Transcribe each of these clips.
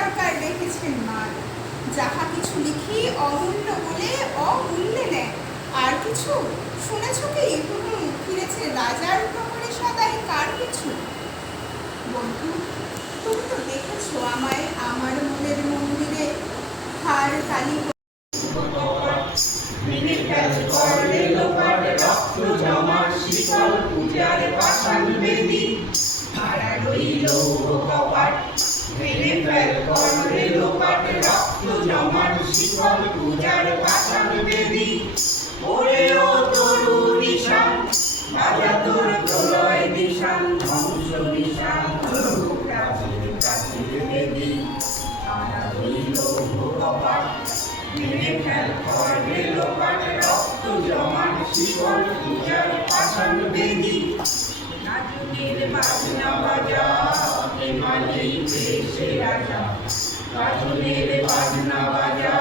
সরকার রেখেছেন মান, যাহা কিছু লিখি অমূল্য বলে অমূল্যে নেয়। আর কিছু শুনেছ কি? ফিরেছে রাজার প্রহরে সদাই কার কিছু? বন্ধু, তুমি তো দেখেছো আমায় আমার মনের মন্দিরে হার কালি ভেঙে ফেল করলে লোপাট, রক্ত জমার শিকল পূজার পাষাণ বেদী, ভাড়া রইল কপাট। ভেঙে ফেল করলে লোপাট, রক্ত জমার শিকল পূজার পাষাণ বেদী। ওরে ও তরু নিশান, বাজা তোর প্রলয় নিশান, ধ্বংস নিশান প্রাচীর প্রাচীর বেদী, ভাড়া রইল কপাট। ভেঙে ফেল করলে লোপাট, রক্ত জমাট শিকল পূজার পাষাণ বেদী। রাজনের বাজনা বাজা, এ মালিক এসে রাজা। রাজনের বাজনা বাজা,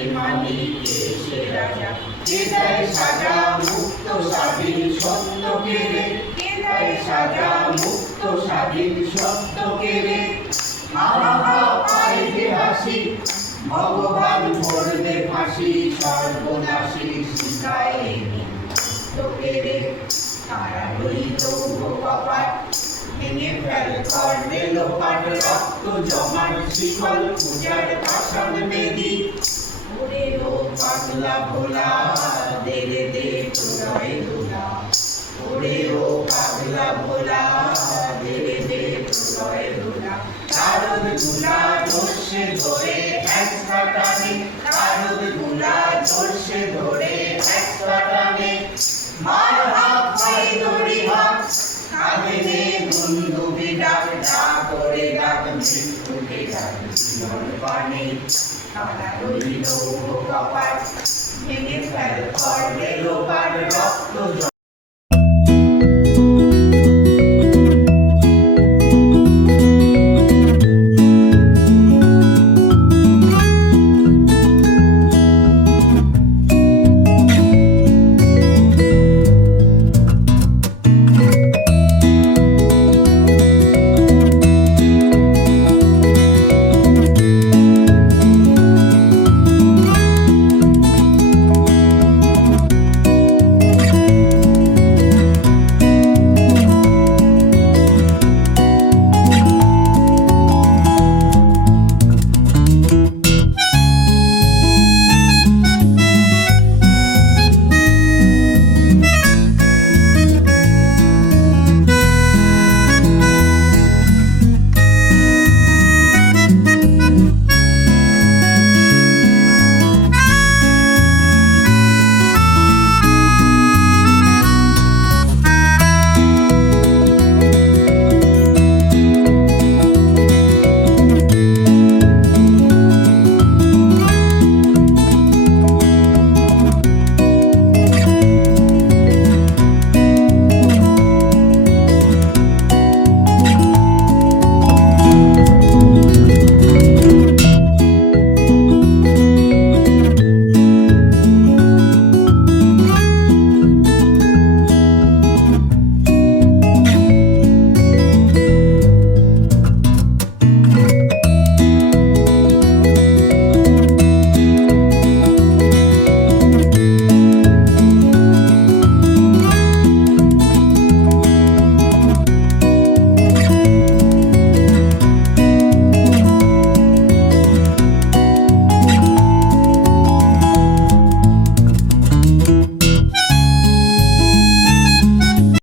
এ মালিক এসে রাজা। কে দেয় সাজা মুক্ত স্বাধীন সত্যকে রে, কে দেয় সাজা মুক্ত স্বাধীন সত্যকে রে। আহা পায় যে হাসি, ভগবান করবে ফাঁসি, সর্বনাশী শিখায় তোকে রে। তারা রইল কপাট, ভেঙে ফেল করলে লোপাট, রক্ত জমার শিকল পূজার পাষাণ বেদী। ওরে ও পাগলা ভোলা, দে রে দে প্রলয় দোলা। ওরে ও পাগলা ভোলা, দে রে দে প্রলয় দোলা। তারদ গুলা ধরছে ধরে একটা টানে, তারদ গুলা ধরছে ধরে একটা টানে। মার হাত পাই দড়ি হাত, কাঁধে নে বন্ধুবি ডাক, ডাক করে ডাক মৃত্যুকে ডাক জীবন পানে। তারা রইল কপাট, ভেঙে ফেল করলে লোপাট, রক্ত